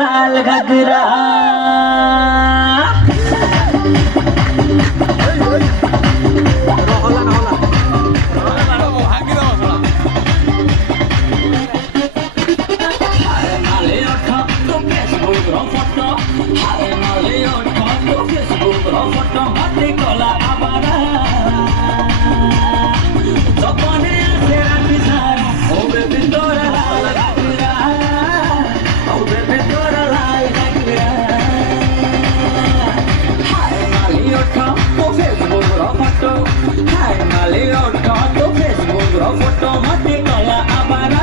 लाल घगरा फोटो मत कला आबारा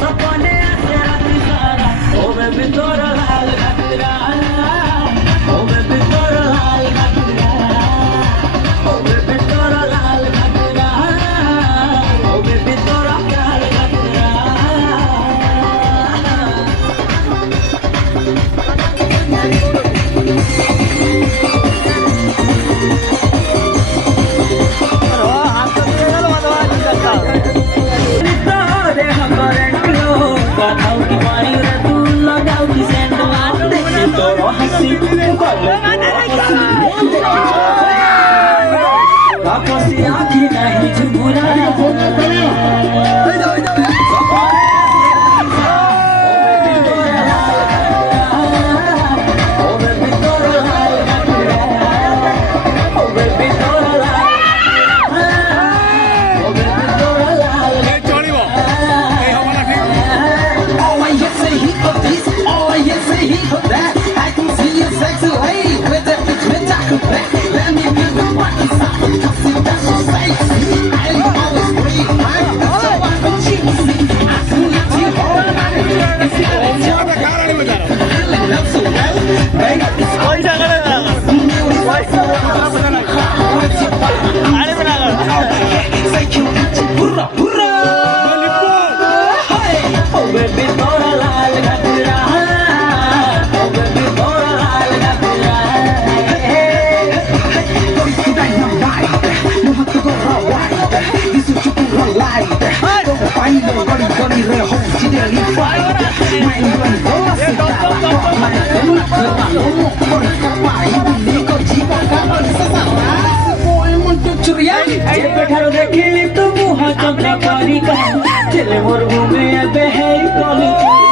सपने आसे राती सारा ओ बेबी तोरा लाल घगरा ओ बेबी तोरा लाल घगरा ओ बेबी तोरा लाल घगरा ओ बेबी तोरा लाल घगरा आखिर नहीं झुमुरा देखिली तो मुहा चंद्रा पारी का चले मोर घूमे बहे कॉलेज